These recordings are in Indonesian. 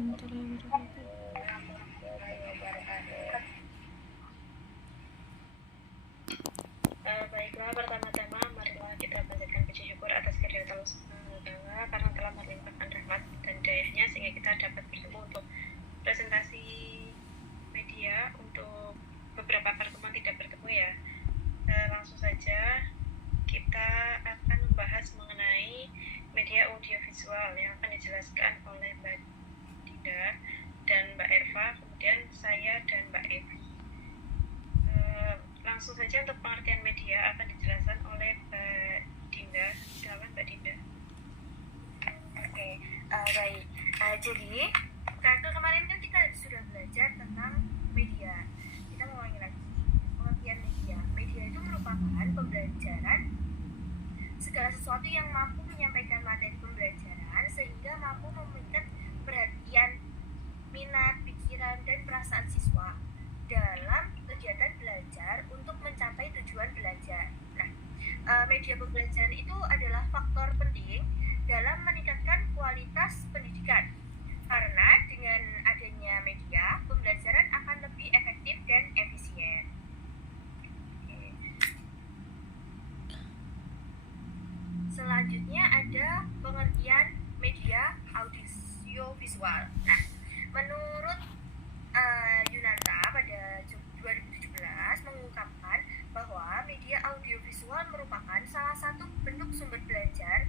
warahmatullahi wabarakatuh. Baiklah, pertama-tama marilah kita panjatkan puji syukur atas kehadirat Allah Subhanahu wa Ta'ala karena telah melimpahkan rahmat dan dayanya sehingga kita dapat bertemu untuk presentasi media untuk beberapa pertemuan tidak bertemu ya. Langsung saja kita akan membahas mengenai media audiovisual yang akan dijelaskan oleh Mbak Dinda dan Mbak Erva, kemudian saya dan Mbak Evi. Langsung saja untuk pengertian media akan dijelaskan oleh Mbak Dinda. Silakan Mbak Dinda. Oke, baik. Jadi kemarin kan kita sudah belajar tentang media. Kita mau ulangi lagi pengertian media. Media itu merupakan pembelajaran segala sesuatu yang mampu menyampaikan materi pembelajaran sehingga mampu memikat perhatian, minat, pikiran, dan perasaan siswa dalam kegiatan belajar untuk mencapai tujuan belajar. Nah, media pembelajaran itu adalah faktor penting dalam meningkatkan kualitas pendidikan. Karena dengan adanya media, pembelajaran akan lebih efektif dan efisien. Selanjutnya ada pengertian media audiovisual. Nah, menurut Yunanta pada 2017 mengungkapkan bahwa media audiovisual merupakan salah satu bentuk sumber belajar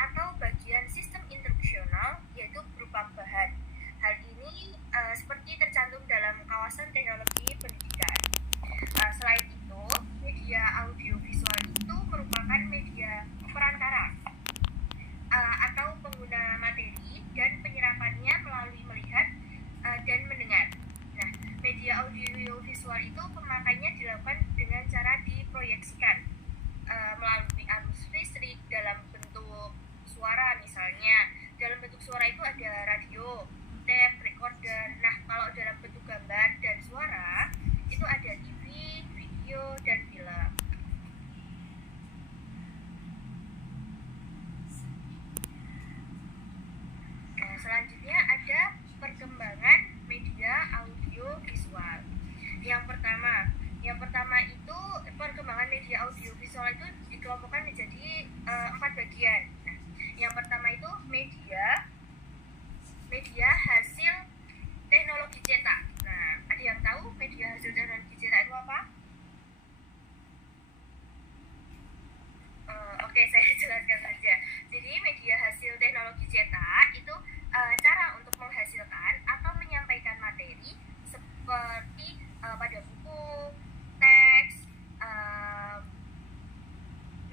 atau bagian sistem instruksional yaitu berupa bahan. Hal ini seperti tercantum dalam kawasan teknologi pendidikan. Selain itu, media audiovisual itu merupakan media perantara atau pengguna materi dan penyerapannya melalui melihat dan mendengar. Nah, media audiovisual itu pemakaiannya dilakukan dengan cara diproyeksikan melalui arus listrik dalam bentuk suara. Misalnya dalam bentuk suara itu ada radio, tape, recorder. Nah, kalau dalam bentuk gambar dan suara itu ada TV, video, dan film. Nah, selanjutnya ada perkembangan media audiovisual. Yang pertama itu perkembangan media audiovisual itu dikelompokkan menjadi 4 bagian. Nah, yang pertama itu media hasil teknologi cetak. Nah, ada yang tahu media hasil teknologi cetak itu apa? Oke, saya jelaskan saja. Jadi media hasil teknologi cetak itu cara untuk menghasilkan atau menyampaikan materi seperti pada buku, teks.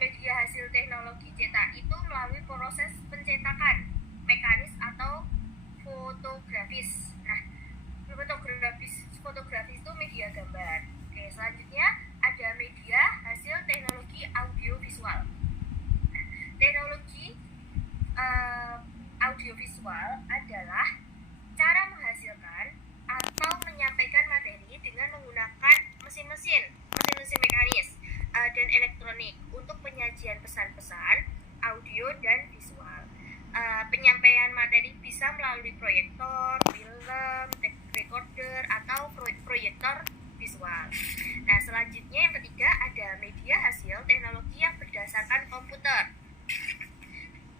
Media hasil teknologi cetak itu melalui proses pencetakan mekanis atau fotografis. Nah, fotografis itu media gambar. Oke, selanjutnya ada media hasil teknologi audiovisual. Nah, teknologi audiovisual adalah cara menghasilkan atau menyampaikan materi dengan menggunakan mesin-mesin mekanis dan elektronik untuk penyajian pesan-pesan, audio, dan visual. Penyampaian materi bisa melalui proyektor, film, tape recorder, atau proyektor visual. Nah, selanjutnya yang ketiga ada media hasil teknologi yang berdasarkan komputer.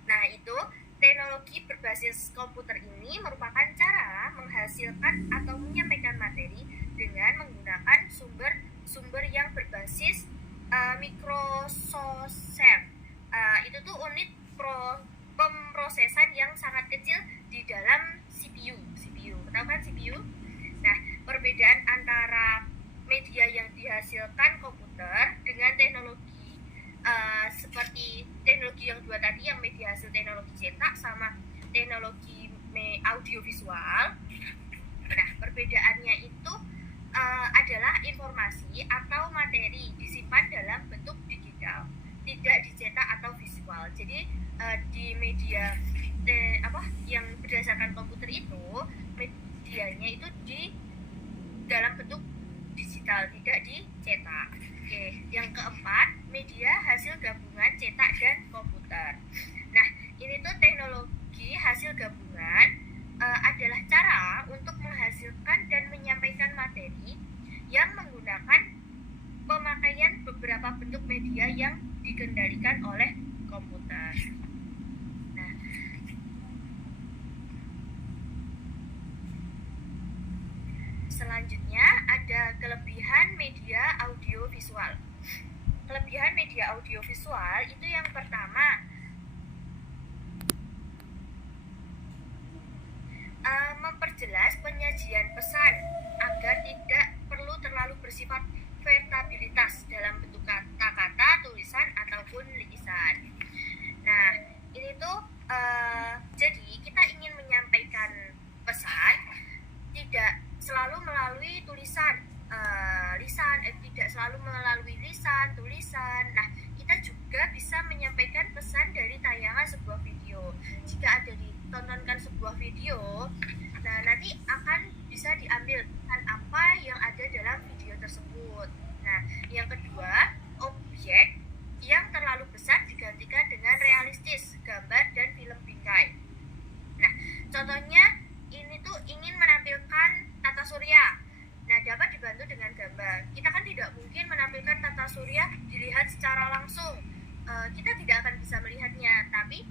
Nah, itu teknologi berbasis komputer ini merupakan cara menghasilkan atau menyampaikan materi dengan menggunakan sumber yang berbasis microprocessor. Itu tuh unit pemrosesan yang sangat kecil di dalam CPU. Tahu kan CPU? Nah, perbedaan antara media yang dihasilkan komputer dengan teknologi seperti teknologi yang dua tadi, yang media hasil teknologi cetak sama teknologi audiovisual. Nah, perbedaannya itu adalah informasi atau materi disimpan dalam bentuk digital, tidak dicetak atau visual. Jadi di media yang berdasarkan komputer itu medianya itu di dalam bentuk digital, tidak dicetak. Oke, yang keempat, media hasil gabungan cetak dan komputer. Nah, ini tuh teknologi hasil gabungan adalah cara untuk menghasilkan dan menyampaikan materi yang menggunakan pemakaian beberapa bentuk media yang dikendalikan oleh komputer. Nah, selanjutnya ada kelebihan media audiovisual. Kelebihan media audiovisual itu yang pertama, memperjelas penyajian pesan agar tidak perlu terlalu bersifat vertabilitas dalam bentuk kata-kata, tulisan, ataupun lisan. Nah, ini tuh jadi kita ingin menyampaikan pesan tidak selalu melalui tulisan, tidak selalu melalui lisan, tulisan. Nah, kita juga bisa menyampaikan pesan dari tayangan sebuah video. Jika ada ditontonkan sebuah video, nah nanti akan bisa diambil pesan apa yang ada dalam video tersebut. Nah, yang kedua, objek yang terlalu besar digantikan dengan realistis, gambar dan film bingkai. Nah, contohnya ini tuh ingin menampilkan tata surya. Nah, dapat dibantu dengan gambar. Kita kan tidak mungkin menampilkan tata surya dilihat secara langsung. Kita tidak akan bisa melihatnya, tapi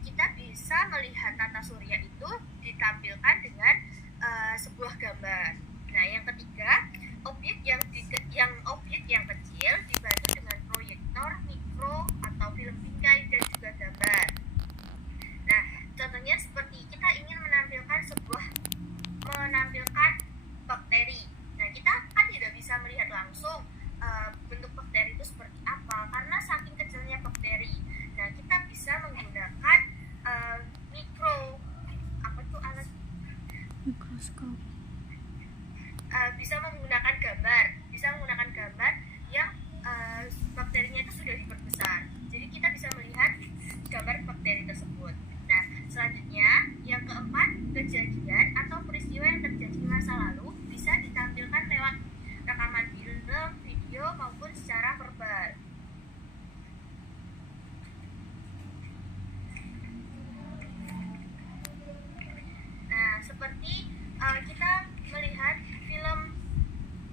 kita bisa melihat tata surya itu ditampilkan dengan sebuah gambar. Nah, yang ketiga, objek yang kecil dibantu dengan proyektor, mikro atau film bingkai dan juga gambar. Nah, contohnya seperti kita ingin menampilkan bakteri. Nah, kita kan tidak bisa melihat langsung bentuk bakteri itu seperti apa karena saking kecilnya bakteri. Nah, kita bisa menggunakan mikroskop. Bisa menggunakan gambar yang bakterinya itu sudah diperbesar. Jadi kita bisa melihat gambar bakteri tersebut. Nah, selanjutnya yang keempat, kejadian atau peristiwa yang terjadi di masa lalu bisa ditampilkan lewat rekaman film, video maupun secara verbal. Nah, seperti kita melihat film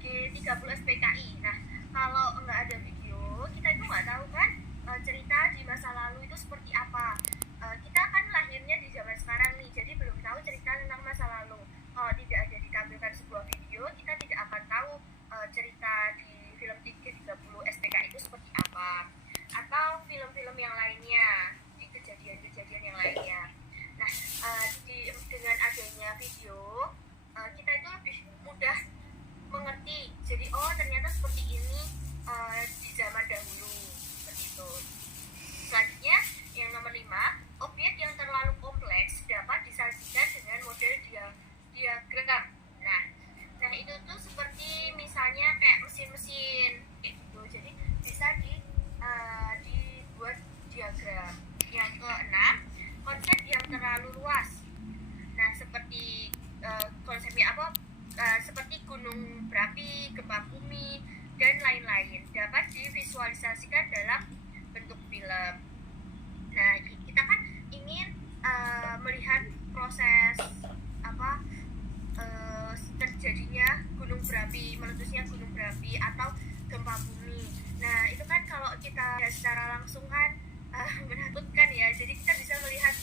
G30 SPKI. Nah, kalau nggak ada video, kita itu nggak tahu kan cerita di masa lalu itu seperti apa. Kita kan lahirnya di zaman sekarang nih, jadi belum tahu cerita tentang masa lalu. Kalau tidak ada ditampilkan sebuah video, kita tidak akan tahu cerita di film G30 SPKI itu seperti apa. Atau film-film yang lainnya, di kejadian-kejadian yang lainnya. Nah, dengan adanya video, kita itu lebih mudah mengerti. Jadi, oh ternyata seperti ini di zaman dahulu, seperti itu. Selanjutnya, yang nomor 5, objek yang terlalu kompleks dapat disajikan dengan model diagram. Nah itu tuh seperti misalnya kayak mesin-mesin gitu. Jadi bisa dibuat diagram. Yang keenam, konsep yang terlalu luas. Nah, seperti konsepnya apa? Seperti gunung berapi, gempa bumi, dan lain-lain dapat divisualisasikan dalam bentuk film. Nah, kita kan ingin melihat proses terjadinya gunung berapi, meletusnya gunung berapi atau gempa bumi. Nah, itu kan kalau kita secara langsung kan menakutkan ya. Jadi kita bisa melihat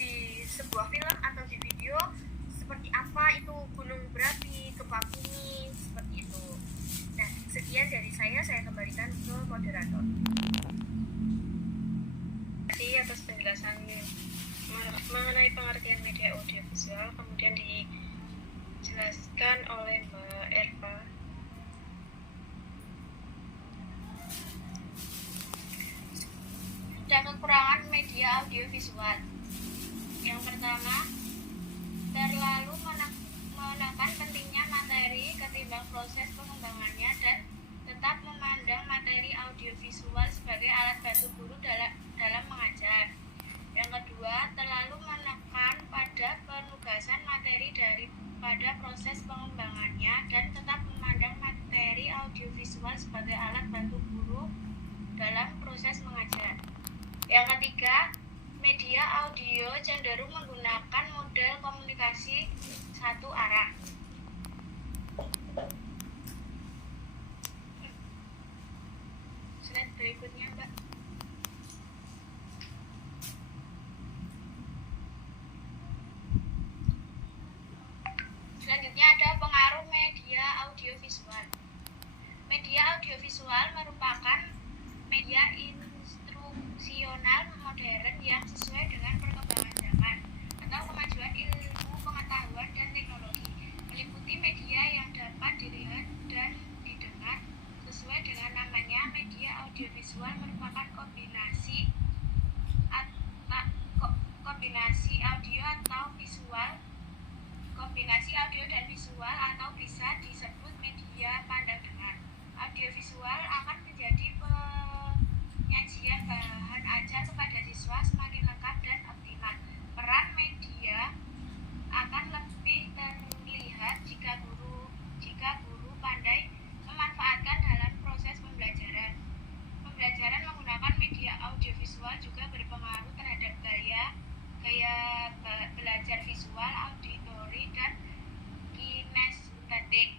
di sebuah film atau di video seperti apa itu gunung berapi, gempa bumi, seperti itu. Nah, sekian dari saya kembalikan ke moderator. Terima kasih atas penjelasan mengenai pengertian media audiovisual, kemudian dijelaskan oleh Mbak Erva. Ada kekurangan media audiovisual. Yang pertama, terlalu menekan pentingnya materi ketimbang proses pengembangannya dan tetap memandang materi audiovisual sebagai alat bantu guru dalam mengajar. Yang kedua, terlalu menekan pada penugasan materi daripada proses pengembangannya dan tetap memandang materi audiovisual sebagai alat bantu guru dalam proses mengajar. Yang ketiga, Media audio cenderung menggunakan model komunikasi satu arah. Slide berikutnya, Mbak. Selanjutnya ada pengaruh media audiovisual. Media audiovisual merupakan media instruksional modern yang sesuai dengan perkembangan zaman atau kemajuan ilmu pengetahuan dan teknologi, meliputi media yang dapat dilihat dan didengar. Sesuai dengan namanya, media audiovisual merupakan kombinasi audio dan visual atau bisa disebut media pandang dengar. Audiovisual akan menjadi penyajian bahan ajar kepada siswa semakin lengkap dan optimal. Peran media akan lebih terlihat jika guru pandai memanfaatkan dalam proses pembelajaran. Pembelajaran menggunakan media audiovisual juga berpengaruh terhadap gaya belajar visual, auditori, dan kinestetik.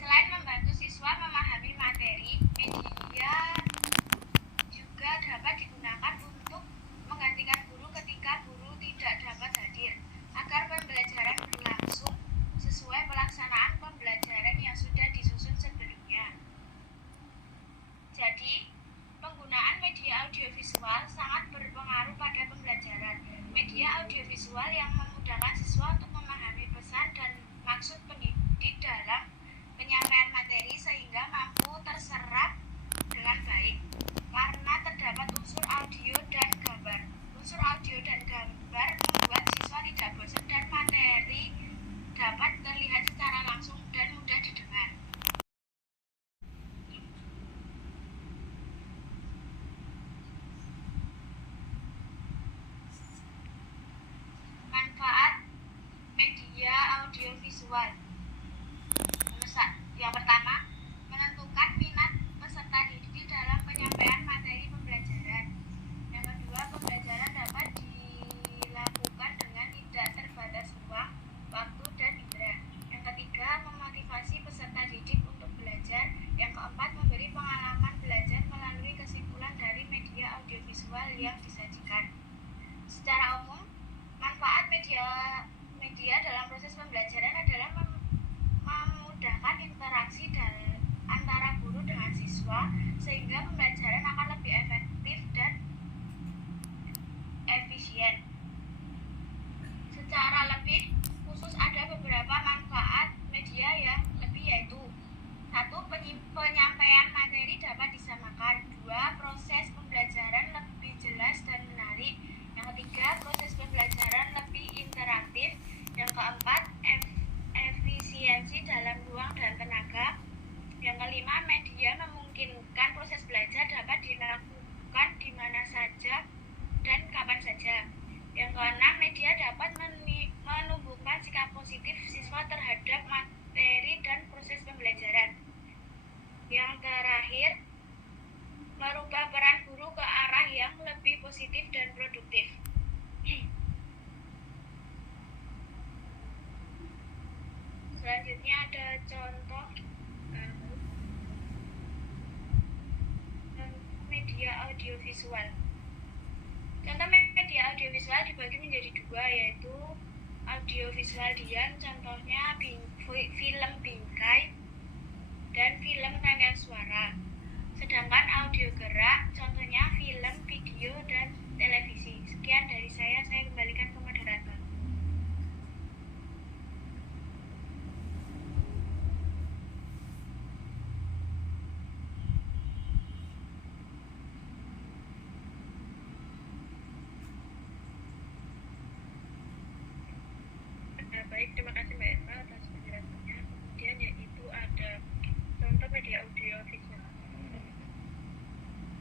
Selain membantu siswa memahami materi, media juga dapat digunakan untuk menggantikan guru ketika guru tidak dapat hadir, agar pembelajaran berlangsung sesuai pelaksanaan pembelajaran yang sudah disusun sebelumnya. Jadi, penggunaan media audiovisual sangat berpengaruh pada pembelajaran. Media audiovisual yang memudahkan siswa untuk memahami pesan dan maksud pendidik dalam penyampaian materi sehingga mampu terserap dengan baik. Karena terdapat unsur audio dan gambar. Unsur audio dan gambar membuat siswa tidak bosan dan materi dapat terlihat secara langsung dan mudah didengar. Manfaat media audiovisual. Yang pertama, menentukan minat peserta didik dalam penyampaian materi pembelajaran. Yang kedua, pembelajaran dapat dilakukan dengan tidak terbatas ruang, waktu, dan indera. Yang ketiga, memotivasi peserta didik untuk belajar. Yang keempat, memberi pengalaman belajar melalui kesimpulan dari media audiovisual yang disajikan. Secara umum, manfaat media dalam proses pembelajaran adalah memudahkan interaksi antara guru dengan siswa sehingga pembelajaran akan lebih efektif dan efisien. Secara lebih khusus ada beberapa manfaat media yang lebih, yaitu 1. Penyampaian materi dapat disamakan. 2. Proses pembelajaran lebih jelas dan menarik. Yang ketiga, proses pembelajaran lebih interaktif. Yang keempat, efisiensi dalam ruang dan tenaga. Yang kelima, media memungkinkan proses belajar dapat dilakukan di mana saja dan kapan saja. Yang keenam, media dapat menumbuhkan sikap positif siswa terhadap materi dan proses pembelajaran. Yang terakhir, merubah peran guru ke arah yang lebih positif dan produktif. Selanjutnya ada contoh media audiovisual. Contoh media audiovisual dibagi menjadi dua, yaitu audiovisual diam, contohnya film bingkai dan film rangkaian suara. Sedangkan audio gerak, contohnya film, video, dan televisi. Sekian dari saya kembalikan ke moderator. Baik, terima kasih Mbak Eva atas penjelasannya. Kemudian yaitu ada contoh media audio visual.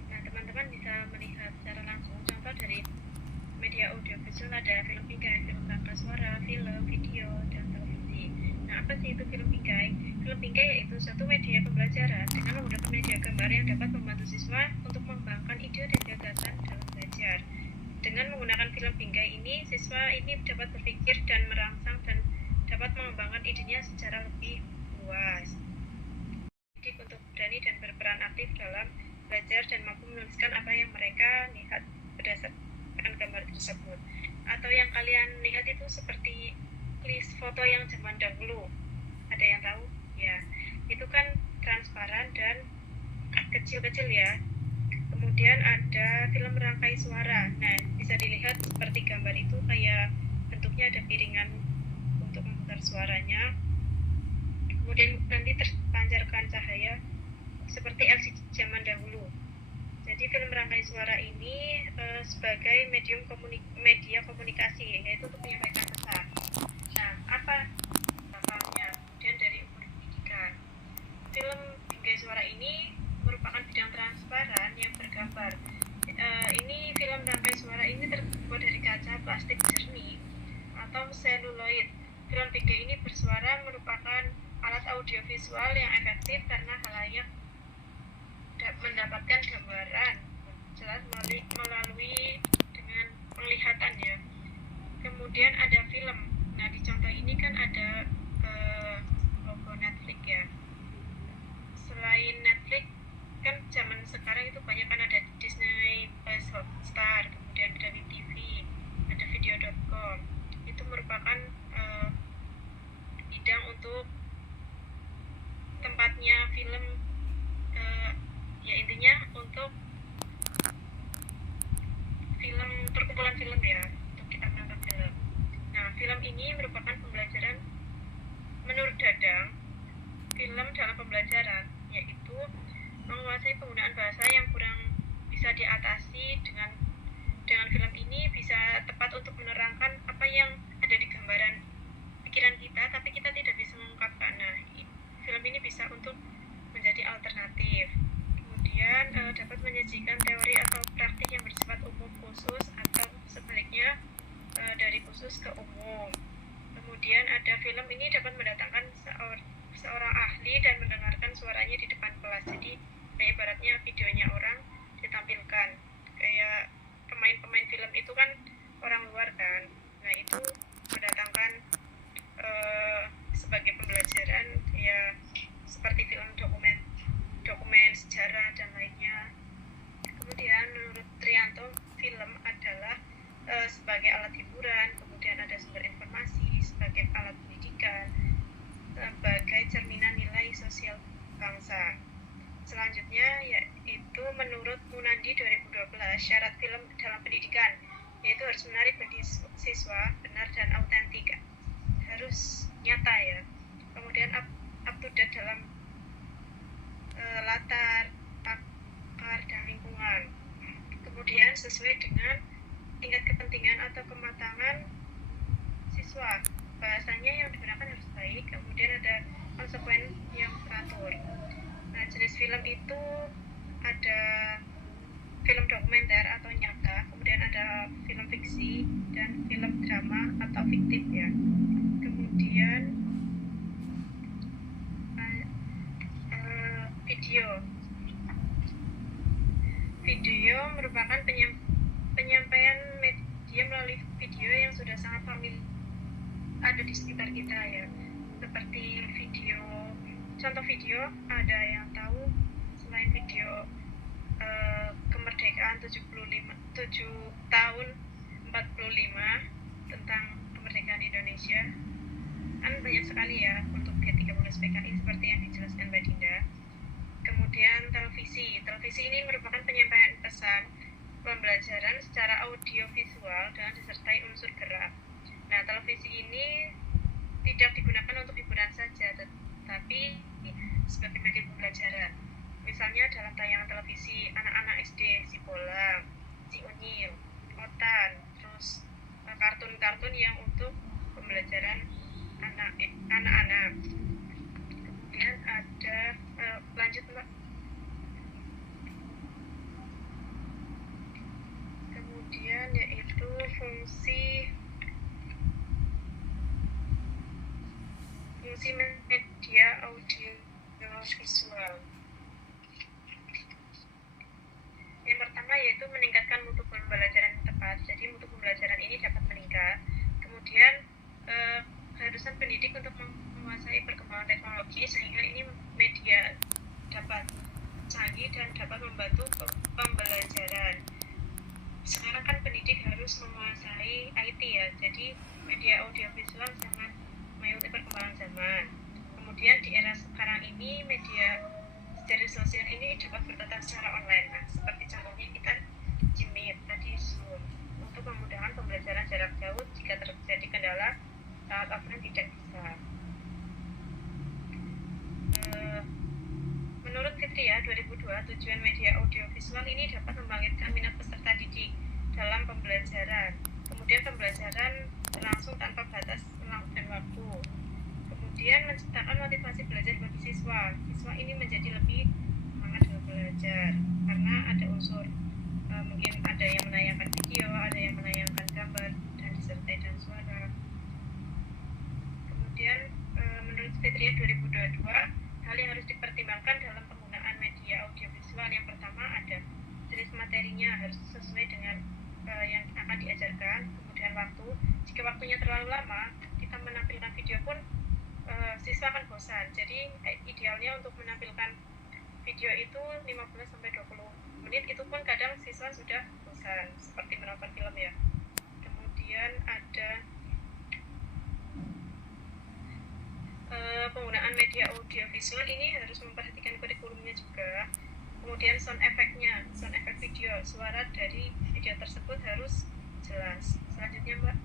Nah, teman-teman bisa melihat secara langsung contoh dari media audio visual. Ada film bingkai, film rangka suara, film, video, dan televisi. Nah, apa sih itu film bingkai? Film bingkai yaitu suatu media pembelajaran dengan menggunakan media gambar yang dapat membantu siswa untuk mengembangkan ide dan gagasan dalam belajar. Dengan menggunakan film bingkai ini, siswa ini dapat berpikir dan merangsang dan dapat mengembangkan idenya secara lebih luas. Didik untuk berani dan berperan aktif dalam belajar dan mampu menuliskan apa yang mereka lihat berdasarkan gambar tersebut. Atau yang kalian lihat itu seperti list foto yang zaman dahulu. Ada yang tahu? Ya, itu kan transparan dan kecil-kecil ya. Kemudian ada film rangkai suara. Nah, bisa dilihat seperti gambar itu kayak bentuknya ada piringan untuk memutar suaranya. Kemudian nanti terpancarkan cahaya seperti LCD zaman dahulu. Jadi film rangkai suara ini sebagai media komunikasi, yaitu untuk menyampaikan pesan. Nah, apa dasarnya? Kemudian dari umur pendidikan. Film bingkai suara ini merupakan bidang transparan yang bergambar. Ini film rangkai suara ini terbuat dari kaca plastik jernih atau seluloid. Film bingkai ini bersuara merupakan alat audiovisual yang efektif karena halayak mendapatkan gambaran jelas melalui dengan penglihatan ya. Kemudian ada film. Nah, di contoh ini kan ada logo Netflix ya. Selain Netflix kan zaman sekarang itu banyak kan ada Disney Plus Hotstar, kemudian ada WeTV, ada video.com. Itu merupakan bidang untuk tempatnya film, ya intinya untuk film, perkumpulan film ya, untuk kita menonton film. Nah, film ini merupakan pembelajaran menurut Dadang. Film dalam pembelajaran yaitu menguasai penggunaan bahasa yang kurang bisa diatasi. Dengan film ini bisa tepat untuk menerangkan apa yang ada di gambaran pikiran kita, tapi kita tidak bisa mengungkapkan. Nah, film ini bisa untuk menjadi alternatif. Kemudian dapat menyajikan teori atau praktik yang bersifat umum khusus atau sebaliknya dari khusus ke umum. Kemudian ada film ini dapat mendatangkan seorang ahli dan mendengarkan suaranya di depan kelas. Jadi kayak ibaratnya videonya orang ditampilkan. Kayak pemain-pemain film itu kan orang luar kan. Nah, itu mendatangkan sebagai pembelajaran ya, seperti film dokumen sejarah dan lainnya. Kemudian menurut Trianto, film adalah sebagai alat hiburan, kemudian ada sumber informasi, sebagai alat pendidikan, sebagai cerminan nilai sosial bangsa. Selanjutnya yaitu menurut Munandi 2012, syarat film dalam pendidikan yaitu harus menarik bagi siswa, benar dan autentik, harus nyata ya. Kemudian up to date dalam latar, pakar dan lingkungan. Kemudian sesuai dengan tingkat kepentingan atau kematangan siswa. Bahasanya yang digunakan harus baik. Kemudian ada konsekuen yang teratur. Nah, jenis film itu ada film dokumenter atau nyata, kemudian ada film fiksi dan film drama atau fiktif ya. Kemudian video merupakan penyampaian media melalui video yang sudah sangat familiar ada di sekitar kita ya, seperti video, contoh video ada yang tahu selain video kemerdekaan 7 tahun 45 tentang kemerdekaan Indonesia kan banyak sekali ya untuk G13 PKI seperti yang dijelaskan Mbak Dinda. Kemudian televisi ini merupakan penyampaian pesan pembelajaran secara audiovisual dengan disertai unsur gerak. Nah, televisi ini tidak digunakan untuk hiburan saja, tetapi sebagai media pembelajaran. Misalnya dalam tayangan televisi anak-anak SD, si Bola, si Unyil, Otan, terus kartun-kartun yang untuk pembelajaran anak-anak. Kemudian ada lanjut Mbak. Kemudian yaitu fungsi media audio visual. Yang pertama yaitu meningkatkan mutu pembelajaran yang tepat. pembelajaran ini dapat meningkat. Kemudian keharusan pendidik untuk menguasai perkembangan teknologi sehingga ini media dapat canggih dan dapat membantu pembelajaran. Sekarang kan pendidik harus menguasai IT ya, jadi media audiovisual sangat mengikuti perkembangan zaman. Kemudian di era sekarang ini media dari sosial ini dapat bertatap secara online. Nah, seperti contohnya kita Jimit tadi Zoom untuk memudahkan pembelajaran jarak jauh jika terjadi kendala saat offline tidak bisa. Menurut Fitri ya, 2002 tujuan media audiovisual ini dapat membangkitkan minat peserta didik dalam pembelajaran. Kemudian pembelajaran berlangsung tanpa batas dan waktu. Kemudian menciptakan motivasi belajar bagi siswa. Siswa ini menjadi lebih semangat dalam belajar karena ada unsur mungkin ada yang menayangkan video, ada yang menayangkan gambar dan disertai dengan suara. Kemudian menurut Fitri 2022 hal yang harus dipertimbangkan dalam penggunaan media audiovisual yang pertama ada jenis materinya harus sesuai dengan yang akan diajarkan. Kemudian waktu, jika waktunya terlalu lama kita menampilkan video pun siswa akan bosan. Jadi idealnya untuk menampilkan video itu 15-20 menit, itu pun kadang siswa sudah bosan seperti menonton film ya. Kemudian ada penggunaan media audiovisual ini harus memperhatikan kurikulumnya juga. Kemudian sound effect video, suara dari video tersebut harus jelas. Selanjutnya Mbak.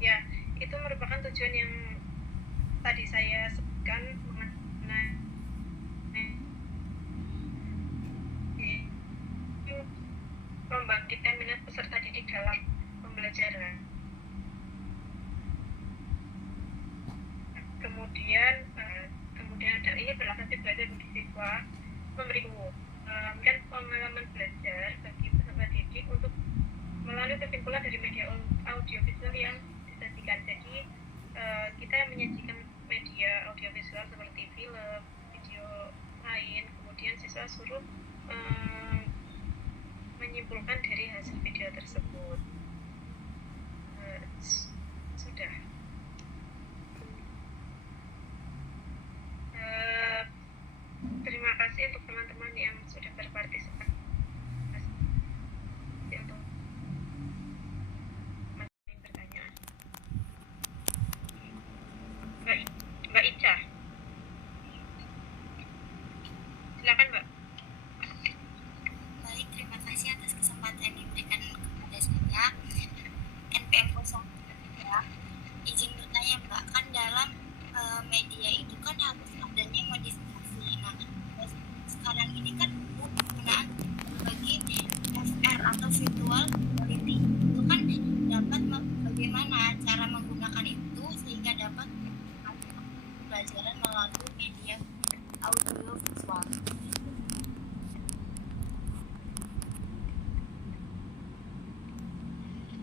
Ya, itu merupakan tujuan yang tadi saya sebutkan mengenai membangkitkan minat peserta didik dalam pembelajaran. Kemudian dan ini berlaku belajar bagi siswa, memberi pengalaman belajar bagi peserta didik untuk melalui kesimpulan dari media audiovisual yang disajikan. Jadi kita menyajikan media audiovisual seperti film, video lain, kemudian siswa suruh menyimpulkan dari hasil video tersebut. Sudah. Terima kasih untuk teman-teman yang sudah berpartisipasi untuk materi pertanyaan. Mbak Ica, silakan Mbak. Baik, terima kasih atas kesempatan yang diberikan kepada saya. NPM 03. Izin bertanya Mbak, kan dalam media itu kan harus adanya modifikasi. Nah, sekarang ini kan penggunaan bagi VR atau virtual reality itu kan dapat bagaimana cara menggunakan itu sehingga dapat pelajaran melalui media audio visual.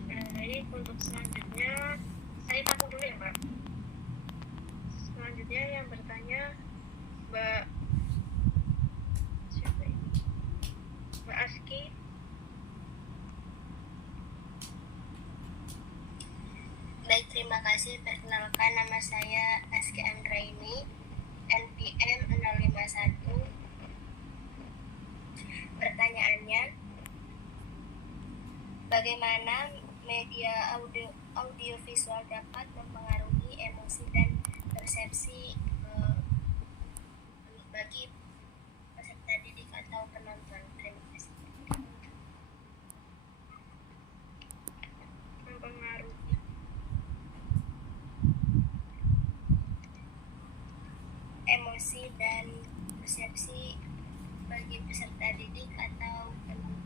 Baik, untuk selanjutnya saya tampung dulu ya Mbak. Selanjutnya yang bertanya Mbak siapa ini? Mbak Aski. Baik, terima kasih. Perkenalkan, nama saya Aski Andraini, NPM 051. Pertanyaannya, bagaimana media audiovisual dapat mempengaruhi emosi dan persepsi bagi peserta didik atau penonton? Terima kasih. Mempengaruhi emosi dan persepsi bagi peserta didik atau penonton.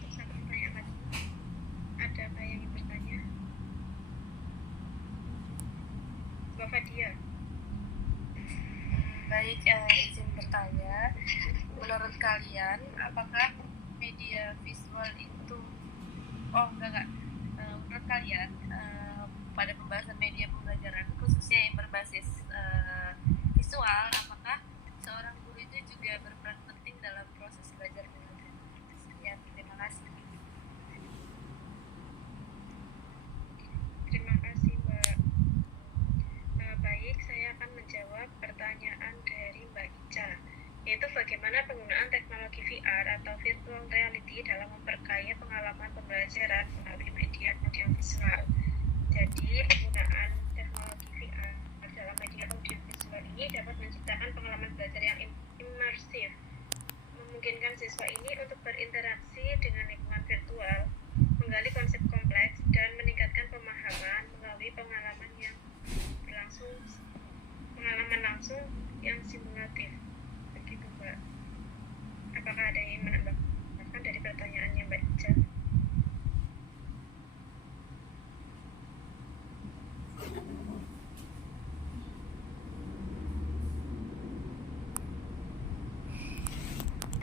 Untuk satu pertanyaan lagi, ada Mbak yang ingin bertanya? Mbak Fadia. Baik, izin bertanya, menurut kalian apakah media visual itu Oh, enggak. Menurut kalian, pada pembahasan media pembelajaran, khususnya yang berbasis visual, apakah seorang guru itu juga berperan penting dalam proses belajar mengajar? Sekian, terima kasih. Terima kasih, Mbak. Baik, saya akan menjawab pertanyaan dari Mbak Ica, yaitu bagaimana penggunaan teknologi VR atau virtual reality dalam memperkaya pengalaman pembelajaran melalui media audiovisual. Jadi, penggunaan teknologi VR dalam media audiovisual ini dapat menciptakan pengalaman belajar yang imersif, memungkinkan siswa ini untuk berinteraksi dengan lingkungan virtual, menggali konsep kompleks, dan meningkatkan pemahaman melalui pengalaman langsung yang simulatif. Begitu, Mbak. Apakah ada yang menambahkan dari pertanyaannya Mbak Ica?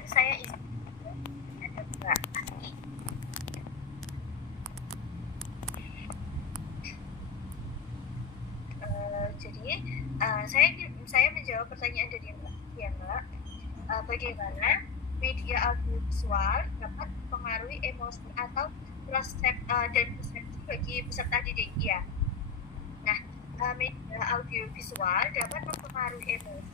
Saya izin ada Mbak. Jadi saya menjawab pertanyaan dari Mbak. Ya Mbak, bagaimana media audiovisual dapat mempengaruhi emosi atau dan persepsi bagi peserta didik? Ya. Nah, media audiovisual dapat mempengaruhi emosi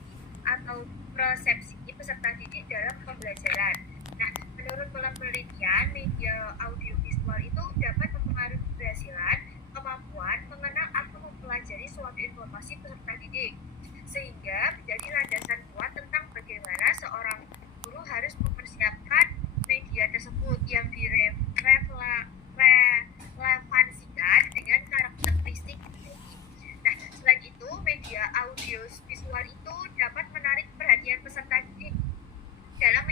atau persepsi peserta didik dalam pembelajaran. Nah, menurut penelitian, media audiovisual itu dapat mempengaruhi keberhasilan, kemampuan mengenal atau mempelajari suatu informasi peserta didik, sehingga menjadi landasan kuat tentang bagaimana seorang guru harus mempersiapkan media tersebut yang direlevansikan dengan karakteristik. Nah, selain itu, media audiovisual itu dapat menarik perhatian peserta didik dalam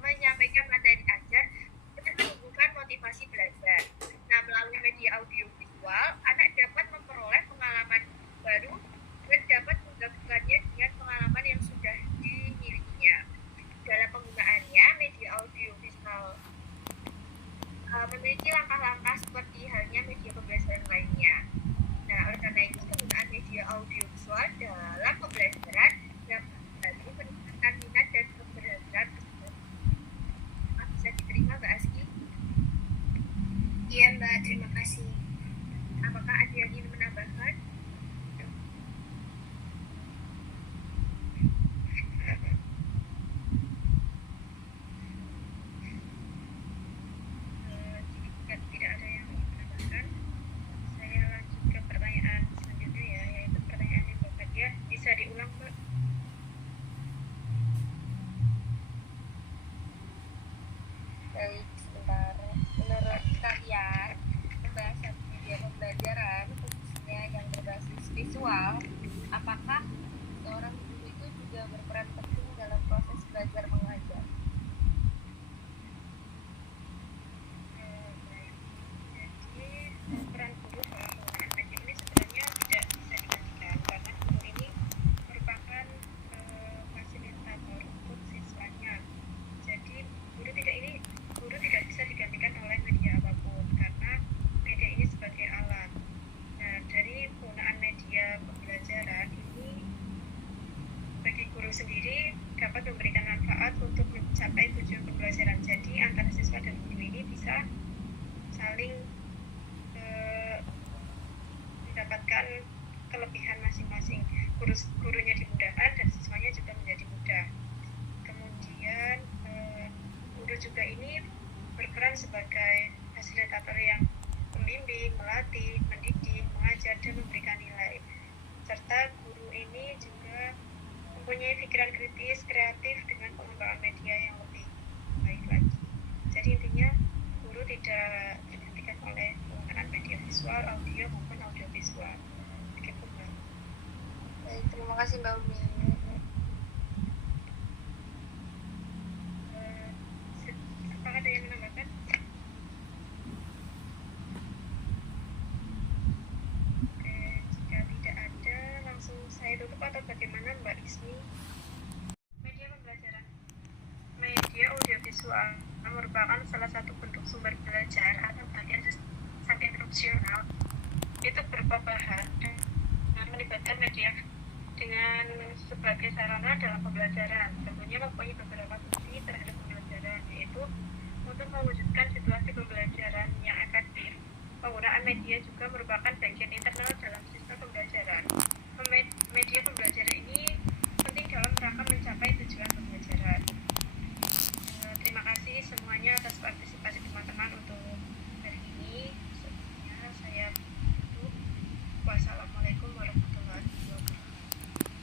menyampaikan materi ajar dan menumbuhkan motivasi belajar. Nah, melalui media audiovisual, anak dapat memperoleh pengalaman baru dan dapat menggabungkannya dengan pengalaman yang sudah dimilikinya. Dalam penggunaannya, media audiovisual memiliki langkah-langkah seperti halnya media pembelajaran lainnya. Nah, oleh karena itu, penggunaan media audiovisual dalam pembelajaran dapat meningkatkan minat dan keberhasilan. Bisa diterima, Mbak Aski? Iya, Mbak. Terima kasih. Apakah ada yang ingin menambahkan? Jika tidak ada yang ingin menambahkan, saya lanjut ke pertanyaan selanjutnya ya, yaitu pertanyaan yang Mbak Fadia. Bisa diulang, Mbak? Baik, sebentar. Menurut kalian, pembahasan media pembelajaran, khususnya yang berbasis visual, apakah seorang guru itu juga berperan penting dalam proses belajar mengajar? Baik. Jadi, peran guru dalam penggunaan media ini sebenarnya tidak bisa digantikan, karena guru ini merupakan fasilitator untuk siswanya. Jadi, guru tidak bisa digantikan oleh media apapun, karena media ini sebagai alat. Nah, dari penggunaan media pembelajaran ini, bagi guru sendiri dapat memberikan manfaat untuk mencapai tujuan pembelajaran. Jadi, antara siswa dan guru ini bisa saling mendapatkan kelebihan masing-masing. Gurunya dimudahkan dan siswanya juga menjadi mudah. Kemudian guru juga ini berperan sebagai fasilitator yang membimbing, melatih, mendidik, mengajar, dan memberikan nilai. Serta guru ini juga mempunyai pikiran kritis, kreatif dengan pengembangan media yang lebih baik lagi. Jadi intinya guru tidak digantikan oleh penggunaan media visual, audio maupun audiovisual. Begitu, Mbak. Baik, terima kasih Mbak Umi. Apakah ada yang menambahkan? Oke, jika tidak ada, langsung saya tutup atau bagaimana, Mbak Ismi? Media pembelajaran. Media audiovisual merupakan salah satu bentuk sumber belajar atau bagian itu berupa bahan dengan melibatkan media dengan sebagai sarana dalam pembelajaran. Tentunya mempunyai beberapa fungsi terhadap pembelajaran, yaitu untuk mewujudkan situasi pembelajaran yang efektif. Penggunaan media juga merupakan bagian internal dalam